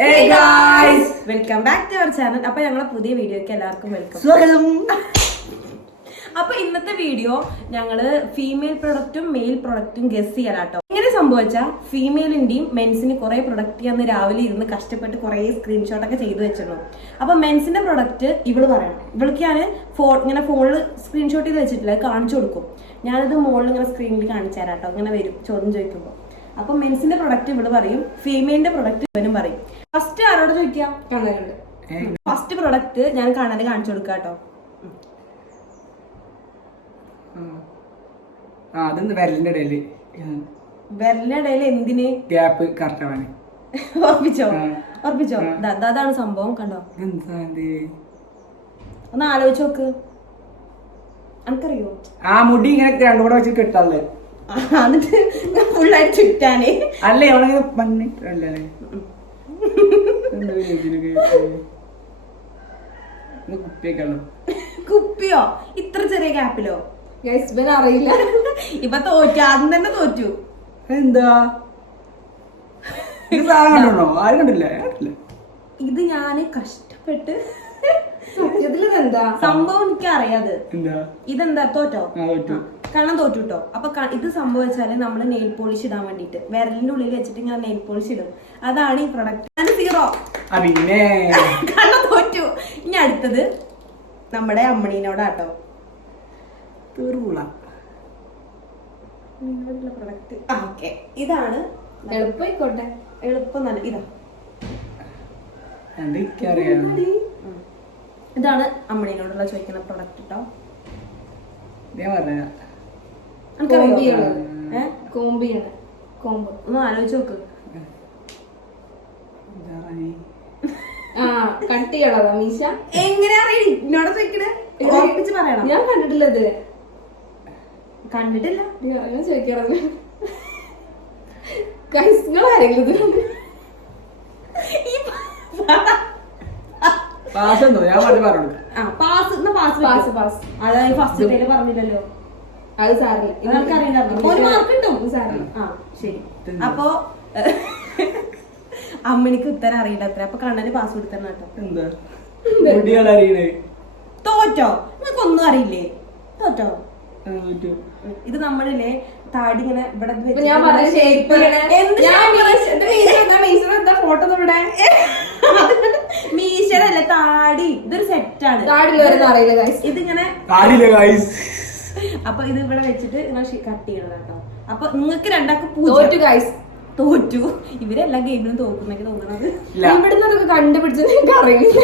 Hey guys! Welcome back to our channel. അപ്പോൾ ഞങ്ങളുടെ പുതിയ വീഡിയോയ്ക്ക് എല്ലാവർക്കും വെൽക്കം. സ്വാഗതം. അപ്പോൾ ഇന്നത്തെ വീഡിയോ ഞങ്ങള് ഫീമെയിൽ പ്രൊഡക്റ്റും മെയിൽ പ്രൊഡക്റ്റും ഗസ് ചെയ്യാനാട്ടോ. ഇങ്ങനെ സംഭവിച്ചാൽ ഫീമെയിലിന്റെയും മെൻസിന് കുറെ പ്രൊഡക്റ്റ് അന്ന് രാവിലെ ഇരുന്ന് കഷ്ടപ്പെട്ട് കുറെ സ്ക്രീൻഷോട്ട് ഒക്കെ ചെയ്തു വെച്ചിരുന്നു. അപ്പൊ മെൻസിന്റെ പ്രൊഡക്റ്റ് ഇവള് പറയണം. ഇവൾക്ക് ഞാൻ ഇങ്ങനെ ഫോണിൽ സ്ക്രീൻഷോട്ട് ചെയ്ത് വെച്ചിട്ടില്ല, കാണിച്ചു കൊടുക്കും. ഞാനിത് മോളിൽ ഇങ്ങനെ സ്ക്രീനിൽ കാണിച്ചു തരാട്ടോ. ഇങ്ങനെ വരും ചോദ്യം ചോദിക്കുമ്പോൾ. അപ്പൊ മെൻസിന്റെ പ്രൊഡക്റ്റ് ഇവിടെ പറയും, ഫീമെയിലിന്റെ പ്രൊഡക്റ്റ് ഇവനും പറയും. ഫസ്റ്റ് ആരോട് ചോദിക്കാം? കണ്ണനോട്. ഫസ്റ്റ് പ്രൊഡക്റ്റ് ഞാൻ കണ്ണന് കാണിച്ചു കൊടുക്കാം കേട്ടോ. വിരലിന്റെ ഇടയില് എന്തിന് ഗ്യാപ്പ് കറക്റ്റ് ആണ്. ഉറപ്പിച്ചോ അതാണ് സംഭവം. കണ്ടോ, ഒന്ന് ആലോചിച്ച് നോക്ക്. എനിക്കറിയോ ആ മുടി ഇങ്ങനെ രണ്ടും കൂടെ വെച്ച് കെട്ടാളേ, എന്നിട്ട് ഫുള്ളായിട്ട് ചുറ്റാനേ അല്ലേ അവളെ പണിട്ടല്ലേ കുപ്പിയോ? ഇത്ര ചെറിയ ഗ്യാപ്പിലോ? അറിയില്ല. ഇപ്പൊ തോറ്റു, ആദ്യം തന്നെ തോറ്റു. എന്താ കണ്ടോ? ആരും കണ്ടില്ല. ഇത് ഞാന് കഷ്ടപ്പെട്ട് എന്താ സംഭവം എനിക്ക് അറിയാതെ. ഇതെന്താ തോറ്റോ? കണ്ണം തോറ്റുട്ടോ. അപ്പൊ ഇത് സംഭവിച്ചാല് നമ്മള് നെയിൽ പോളിഷ് ഇടാൻ വേണ്ടിട്ട് വിരലിന്റെ ഉള്ളിൽ വെച്ചിട്ട് ഞാൻ നെയിൽ പോളിഷ് ഇടും. അതാണ് ഈ പ്രൊഡക്റ്റ്. 0. കണ്ണം തോറ്റു. ഇനി അടുത്തത് നമ്മുടെ അമ്മണീനോടാട്ടോ. പ്രൊഡക്റ്റ് ഓക്കെ, ഇതാണ് എളുപ്പമായിക്കോട്ടെ. എളുപ്പം നല്ല ഇതാ. ഇതാണ് അമ്മണീനോടുള്ള ചോദിക്കുന്ന പ്രൊഡക്റ്റ് കേട്ടോ. ഒന്ന് ആലോചിച്ച് നോക്ക്. എങ്ങനെ അറിയാം? എന്നോട് ചോദിക്കണേ, ഓർപ്പിച്ച് പറയണം. ഞാൻ കണ്ടിട്ടില്ല. ഇത് കണ്ടിട്ടില്ല. ഞാൻ ചോദിക്കണത് ആരെങ്കിലും അതായത് ഫസ്റ്റ് ഡേയില് പറഞ്ഞില്ലല്ലോ. അത് സാറില്ല, ഇവർക്കറിയില്ല. ഒരു മാർക്ക് കിട്ടും. ആ ശരി. അപ്പൊ അമ്മണിക്ക് ഉത്തരം അറിയില്ല അത്ര. അപ്പൊ കണ്ണന് പാസ് കൊടുത്തന്നെ കേട്ടോ. തോറ്റോ? നിനക്ക് ഒന്നും അറിയില്ലേ? തോറ്റോ? ഇത് നമ്മളില്ലേ താടി ഇങ്ങനെ ഇവിടെ ഫോട്ടോ മീശരല്ല താടി. ഇതൊരു സെറ്റാണ്. ഇതിങ്ങനെ അപ്പൊ ഇത് ഇവിടെ വെച്ചിട്ട് ഇങ്ങനെ കട്ട് ചെയ്യണം കേട്ടോ. അപ്പൊ നിങ്ങൾക്ക് രണ്ടാക്കും തോറ്റു. ഇവരെല്ലാം ഗെയിമിലും തോക്കുന്നൊക്കെ തോന്നണത്. ഇവിടുന്നൊക്കെ കണ്ടുപിടിച്ചത് നിങ്ങൾക്ക് അറിയില്ല.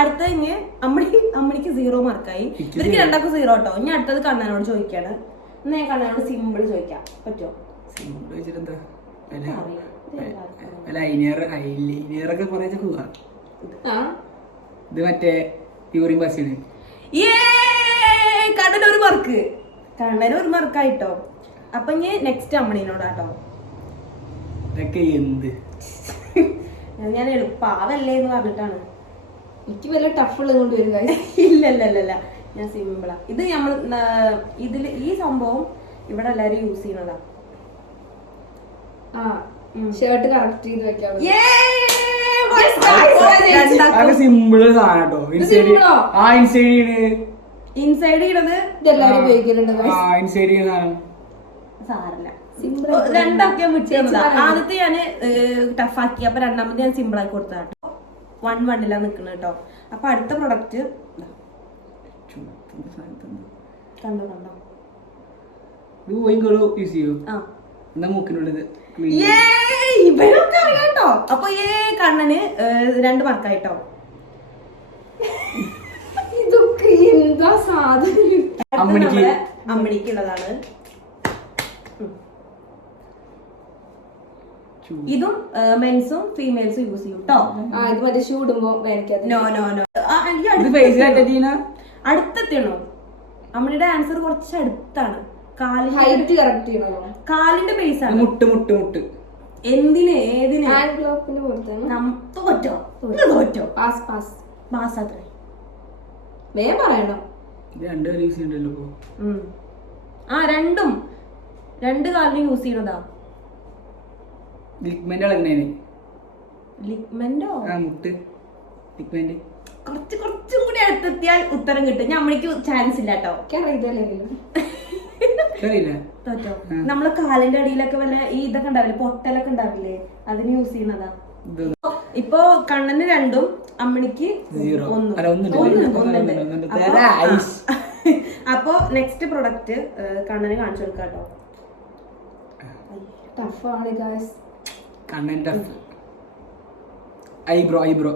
അടുത്ത കഴിഞ്ഞ് അമ്മണിക്ക് 0 മാർക്കായി. ഇവർക്ക് രണ്ടാക്കും 0 കേട്ടോ. ഇനി അടുത്തത് കണ്ണനോട് ചോദിക്കാണ്. എന്നാ ഞാൻ കണ്ണനോട് സിമ്പിൾ ചോദിക്കാം. പറ്റുമോ? ഇത് മറ്റേ യൂറിൻ പാസിന് കണ്ണനൊരു മാർക്ക്. കണ്ണനൊരു മാർക്കായിട്ടോ. അപ്പൊ ഇനി നെക്സ്റ്റ് അമ്മണീനോടാട്ടോ. ഞാൻ എളുപ്പാവല്ലേ എന്ന് പറഞ്ഞിട്ടാണ്. എനിക്ക് വല്ല ടഫുള്ളത് കൊണ്ട് വരും. ഇല്ല, ഞാൻ സിമ്പിളാ. ഇത് നമ്മൾ ഇതില് ഈ സംഭവം ഇവിടെ എല്ലാരും യൂസ് ചെയ്യുന്നതാ. ഷർട്ട് കറക്റ്റ് ചെയ്ത് വെക്കാം. ഇൻസൈഡ് ഇടത് എല്ലാരും ഉപയോഗിക്കലുണ്ട്. സാരല്ല, രണ്ടൊക്കെ വിട്ടുന്നതാ. ആദ്യത്തെ ഞാന് ടഫാക്കി. അപ്പൊ രണ്ടാമത്തെ ഞാൻ സിമ്പിൾ ആക്കി കൊടുത്ത കേട്ടോ. 1-1 നിക്കണ കേട്ടോ. അപ്പൊ അടുത്ത പ്രൊഡക്റ്റ് കണ്ടോ ഇവരൊക്കെ അറിയാട്ടോ. അപ്പൊ കണ്ണന് 2 മാർക്കായിട്ടോ. ഇതൊക്കെ എന്താ സാധനം? അമ്മണിക്കുള്ളതാണ്. ഇതും മെൻസും ഫീമെയിൽസും യൂസ് ചെയ്യും കേട്ടോ. ഇത് മറ്റേ ഷൂ ഇടുമ്പോ അടുത്തെത്തിയണോ? അമ്മയുടെ ആൻസർ കുറച്ച് അടുത്താണ്. ഹൈറ്റ് കറക്റ്റ് ചെയ്യണോ? കാലിന്റെ ബേസ് ആണ്. മുട്ട് എന്തിന് ഏതിന്? തോറ്റോ? പാസ് അത്രേ. വേഗം പറയണം. രണ്ടും 2 കാലിനും യൂസ് ചെയ്യണതാ. ലിഗ്മെന്റോ ആ മുട്ട് ലിഗ്മെന്റ്. കുറച്ചും കൂടി അടുത്തെത്തിയാൽ ഉത്തരം കിട്ടും. നമ്മൾക്ക് ചാൻസ് ഇല്ല കേട്ടോ. എനിക്കറിയില്ലെങ്കിലും അറിയില്ല. തോറ്റോ? നമ്മള് കാലിന്റെ അടിയിലൊക്കെ വല്ല ഈ ഇതൊക്കെ ഉണ്ടാവില്ലേ, പൊട്ടലൊക്കെ ഉണ്ടാവില്ലേ, അതിന് യൂസ് ചെയ്യുന്നതാ. ഇപ്പൊ കണ്ണന് 2ഉം അമ്മണിക്ക് 0. 1. അല്ല, ഒന്നുണ്ട്. അപ്പൊ നെക്സ്റ്റ് പ്രൊഡക്റ്റ് കണ്ണന് കാണിച്ചു കൊടുക്കാം കേട്ടോ. ടഫാണ് guys. Kannan tough. Eyebrow eyebrow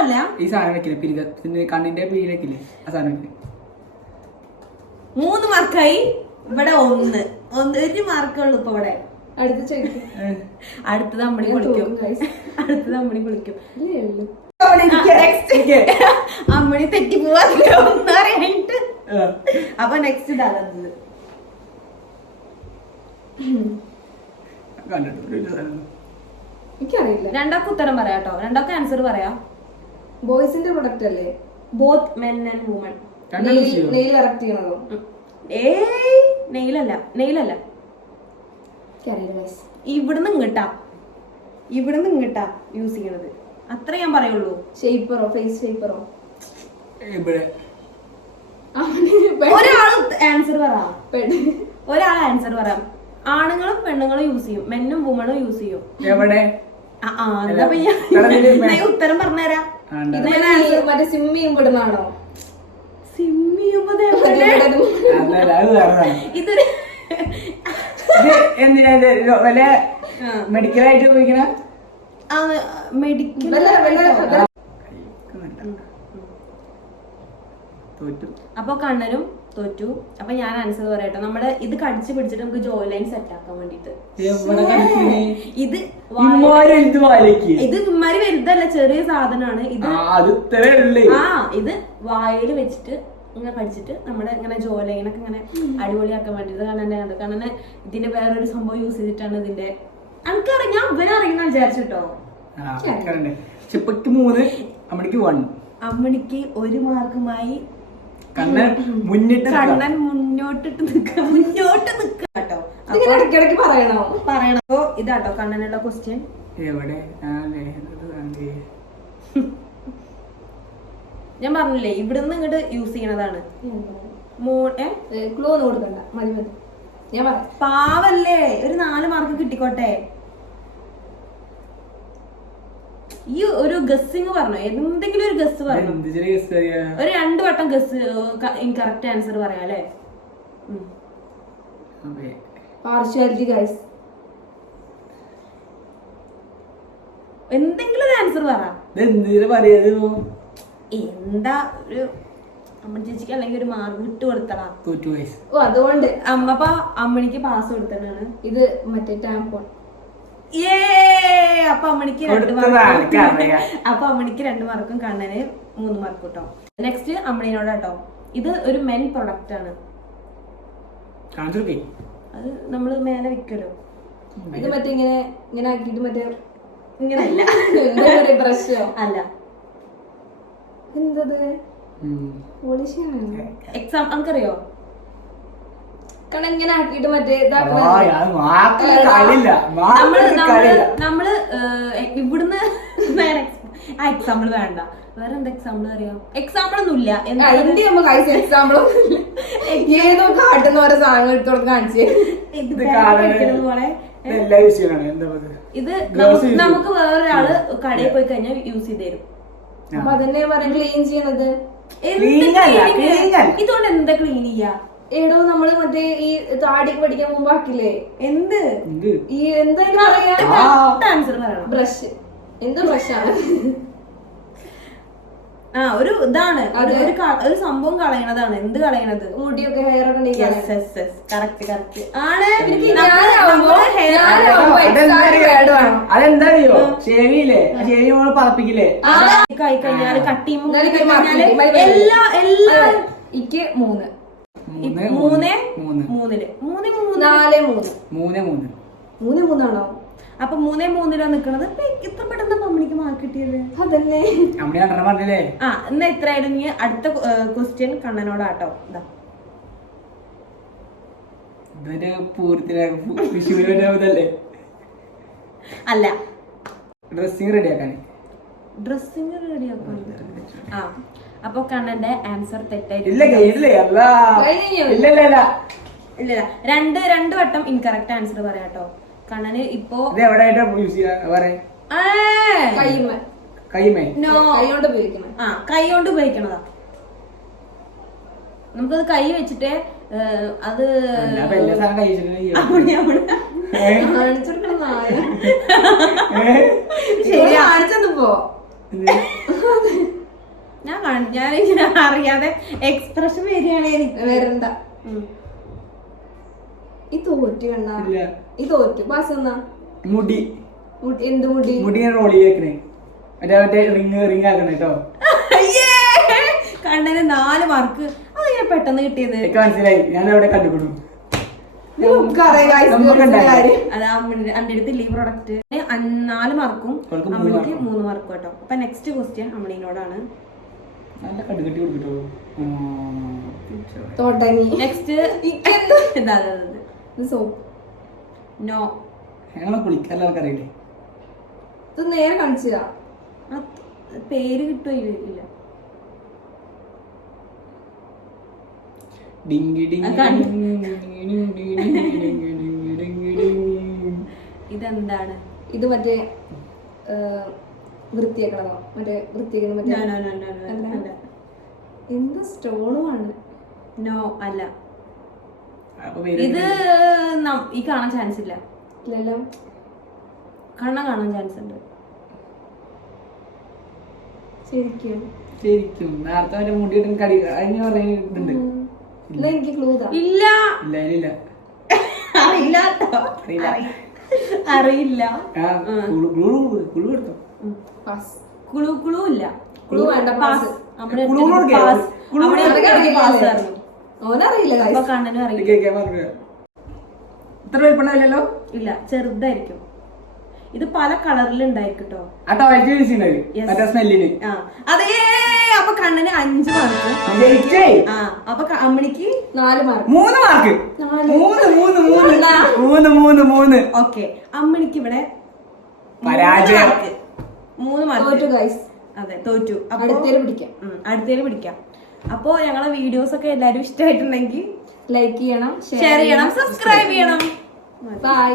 അല്ല, ഈ സാധനം വെക്കില്ലേ, പിന്നെ കണ്ണിന്റെ പിരി വെക്കില്ലേ, ആ സാധനം വെക്കില്ലേ. 3 മാർക്കായി. ഇവിടെ 1 1 മാർക്കുള്ളൂ ഇപ്പൊ ഇവിടെ. അടുത്ത് ചോദിക്കും. അടുത്തത് അമ്മണി കുളിക്കും. അടുത്തത് അമ്മണി കുളിക്കും. അമ്മണി തെറ്റി പോവാ ഒന്നും അറിയായിട്ട്. അപ്പൊ നെക്സ്റ്റ് ഇതാകുന്നത് എനിക്കറിയില്ല. രണ്ടാൾക്ക് ഉത്തരം പറയാം കേട്ടോ. രണ്ടാൾക്ക് ആൻസർ പറയാം. ബോയ്സിന്റെ പ്രൊഡക്റ്റ് അല്ലേ? Both men and women. Nail correct ചെയ്യണതോ? നെയിലല്ല. എനിക്കറിയില്ല ഗായ്സ്. ഇവിടുന്ന് ഇങ്ങട്ടാ യൂസ് ചെയ്യണത്. അത്ര ഞാൻ പറയുള്ളൂ. ഷേപ്പറോ, ഫേസ് ഷേപ്പറോ? ഇവിടെ ഒരാൾ ആൻസർ പറയാം. ആണുങ്ങളും പെണ്ണുങ്ങളും യൂസ് ചെയ്യും, മെന്നും വുമണും യൂസ് ചെയ്യും. എവിടെ? ഉത്തരം പറഞ്ഞുതരാം. മറ്റേ സ്വിമ്മ് ചെയ്യുമ്പോഴാണോ? ഇതൊരു മെഡിക്കലായിട്ട് ഉപയോഗിക്കണ മെഡിക്കൽ. അപ്പൊ കണ്ണനും തോറ്റു. അപ്പൊ ഞാൻ ആൻസർ പറയട്ടോ. നമ്മുടെ ഇത് കടിച്ചു പിടിച്ചിട്ട് നമുക്ക് ജോ ലൈൻ സെറ്റ് ആക്കാൻ വേണ്ടിട്ട്. ഇത് ഇമാരി വലുതല്ല, ചെറിയ സാധനമാണ് ഇത്. ഇത് വായല് വെച്ചിട്ട് ഇങ്ങനെ കടിച്ചിട്ട് നമ്മുടെ ഇങ്ങനെ ജോ ലൈനൊക്കെ ഇങ്ങനെ അടിപൊളിയാക്കാൻ വേണ്ടിട്ട് കണ്ണനെ ഇതിന്റെ വേറൊരു സംഭവം യൂസ് ചെയ്തിട്ടാണ് ഇതിന്റെ. എനിക്കറിയാം, ഞാൻ ഇവനറിയുന്ന വിചാരിച്ചിട്ടോ. അമ്മണിക്ക് 1 മാർക്കുമായി. കണ്ണൻ മുന്നോട്ട് കേട്ടോ. ഇടയ്ക്കിടയ്ക്ക് പറയണോ? പറയണോ? ഇതാട്ടോ കണ്ണനുള്ള ക്വസ്റ്റ്യൻ. എവിടെ? ഞാൻ പറഞ്ഞില്ലേ, ഇവിടുന്ന് ഇങ്ങോട്ട് യൂസ് ചെയ്യണതാണ്. ക്ലൂ ഒന്നും കൊടുക്കണ്ട, മതി. ഞാൻ പറയാം. പാവല്ലേ, ഒരു 4 മാർക്ക് കിട്ടിക്കോട്ടെ. ഈ ഒരു ഗസ്സിങ് പറഞ്ഞോ, എന്തെങ്കിലും ഒരു ഗസ് പറഞ്ഞു. ഒരു 2 വട്ടം ഗസ് കറക്റ്റ് ആൻസർ പറയാം അല്ലേ? Partiality guys. എന്തെങ്കിലും ഒരു ആൻസർ പറ. എന്താ ഒരു അമ്മ ചേച്ചിക്ക് അല്ലെങ്കിൽ ഒരു മാർക്ക് വിട്ട് കൊടുത്തടാ. ഓ, അതുകൊണ്ട് അപ്പൊ അമ്മണിക്ക് പാസ് കൊടുത്തതാണ്. ഇത് മറ്റേ ടാമ്പോൺ. അപ്പൊ അമ്മണിക്ക് 2 മാർക്കും. അപ്പൊ അമ്മണിക്ക് 2 മാർക്കും കണ്ണന് 3 മാർക്കും കേട്ടോ. നെക്സ്റ്റ് അമ്മണിനോട് കേട്ടോ. ഇത് ഒരു മെൻ പ്രൊഡക്റ്റ് ആണ്. അത് നമ്മള് മേലെ വെക്കല്ലോ. ഇത് മറ്റേ ഇങ്ങനെ ആക്കിട്ട് മറ്റേ ഇങ്ങനല്ല, ബ്രഷോ അല്ല. എന്തത്? എക്സാം നമുക്കറിയോ? കാരണം ഇങ്ങനെ ആക്കിട്ട് മറ്റേ നമ്മള് ഇവിടുന്ന് ആ എക്സാമ്പിൾ വേണ്ട, വേറെ എന്താ എക്സാമ്പിൾ അറിയാം? എക്സാമ്പിൾ ഒന്നും ഇല്ല. എക്സാമ്പിൾ ഏതോ കാട്ടുന്ന ഓരോ സാധനങ്ങൾ എടുത്തോട് കാണിച്ച് ഇത് നമുക്ക് വേറൊരാള് കടയിൽ പോയി കഴിഞ്ഞാൽ യൂസ് ചെയ്ത് തരും. അപ്പൊ അതന്നെ പറയാം ക്ലീൻ ചെയ്യണത്. ഇതുകൊണ്ട് എന്താ ക്ലീൻ ചെയ്യാ? ഏടോ നമ്മള് മറ്റേ ഈ താടിക്ക് പഠിക്കാൻ മുമ്പ് ആക്കില്ലേ? എന്ത് ഈ എന്താ ആൻസർ പറയണം. ബ്രഷ്. എന്ത് ബ്രഷാണ്? ഒരു ഇതാണ്, ഒരു സംഭവം കളയണതാണ്. എന്ത് കളയണത്? മുടിയൊക്കെ ഹെയർ ഒക്കെ കറക്റ്റ് ആണ്. അതെന്താറിയോ? ഷേവിയില്ലേ, ഷേവി നമ്മള് പറപ്പിക്കില്ലേ, കഴിഞ്ഞാല് കട്ട് ചെയ്യുമ്പോ ഇക്ക് 3 3 അപ്പൊ 3 നിക്കണത്. ഇത്ര പെട്ടെന്ന് അമ്മണിക്ക് മാർക്ക് കിട്ടിയത് അതന്നെ. എന്നാ എത്രയായാലും ഇനി അടുത്ത ക്വസ്റ്റ്യൻ കണ്ണനോടാട്ടോ. അല്ല, ഡ്രസ്സിങ് റെഡിയാക്കാൻ. ഡ്രസ്സിങ് റെഡിയാക്കാൻ. ആ അപ്പൊ കണ്ണന്റെ ആൻസർ തെറ്റായിട്ട് ഇല്ല ഇല്ല ഇല്ല രണ്ട് വട്ടം ഇൻകറക്റ്റ് ആൻസർ പറയാട്ടോ. കണ്ണന് ഇപ്പോ എവിടെയായിട്ടാ യൂസ് ചെയ്യാ പറയാ? കൈമേ കൈമേ കൈകൊണ്ട് ഉപയോഗിക്കണം. ആ കൈ കൊണ്ട് ഉപയോഗിക്കണതാ. നമുക്കത് കൈ വെച്ചിട്ട് അത് എല്ലാ സാധനം കഴിച്ചിട്ട് ശരിയാ കാണിച്ചപ്പോ ഞാനിങ്ങനെ അറിയാതെ എക്സ്പ്രഷൻ വരികയാണ് എനിക്ക്. വരണ്ട. ഈ തോറ്റ് കണ്ട ഈ തോറ്റ് പാസ് എന്നാ മുടി എന്ത് മുടി മുടി റോളി വെക്കണേ മറ്റേ റിങ് ആക്കണേ കേട്ടോ. കണ്ണന് 4 മാർക്ക്. അത് ഞാൻ പെട്ടെന്ന് കിട്ടിയത്. എനിക്ക് മനസ്സിലായി, ഞാൻ അവിടെ കണ്ടുപിടും. അത് അമ്മയുടെ അടുത്ത് ഈ പ്രൊഡക്റ്റ് 4 മാർക്കും അമ്മയ്ക്ക് 3 മാർക്കും കേട്ടോ. അപ്പൊ നെക്സ്റ്റ് ക്വസ്റ്റ്യൻ അമ്മളിനോടാണ്. Next no. ഞങ്ങളെ കുളിക്കാനുള്ള ആൾക്കറിയില്ലേ? ഇത് നേരെ കാണിച്ചാ പേര് കിട്ടുമില്ല. ഇതെന്താണ്? ഇത് മറ്റേ വൃത്തിയാക്കണതോ? മറ്റേ വൃത്തിയാക്കണ മറ്റേ എന്ത് സ്റ്റോണുമാണ്? നോ അല്ല. ഇത് ഈ കാണാൻ ചാൻസ് ഇല്ല. ഇല്ലല്ലോ. കാണാൻ ചാൻസ് ഉണ്ട് ശരിക്കും. ശരിക്കും നേരത്തെ മറ്റേ മുടി കടി അതിന് പറയുന്നുണ്ട്. എനിക്ക് ക്ലൂ ഇല്ല. ഇല്ല ഇല്ല അറിയില്ല അറിയില്ല. കുളു ഇല്ല. കുളു വേണ്ട. പാസ്. ഓനറിയില്ല. കണ്ണനും അറിയില്ല. ഇത്ര വലിപ്പണ്ടല്ലോ. ഇല്ല ചെറുതായിരിക്കും. ഇത് പല കളറിൽ ഉണ്ടായിരിക്കട്ടോ. അതേ. അപ്പൊ കണ്ണന് 5 മാർക്ക്. അപ്പൊ അമ്മണിക്ക് 4 മാർക്ക്. 3 മാർക്ക്. 3. ഓക്കെ അമ്മണിക്ക് ഇവിടെ പരാജയം. 3 മാർക്ക്. തോറ്റു ഗൈസ്. അതെ തോറ്റു. അടുത്തേല് പിടിക്കാം. അപ്പൊ ഞങ്ങളെ വീഡിയോസ് ഒക്കെ എല്ലാരും ഇഷ്ടമായിട്ടുണ്ടെങ്കിൽ ലൈക്ക് ചെയ്യണം, ഷെയർ ചെയ്യണം, സബ്സ്ക്രൈബ് ചെയ്യണം. ബൈ.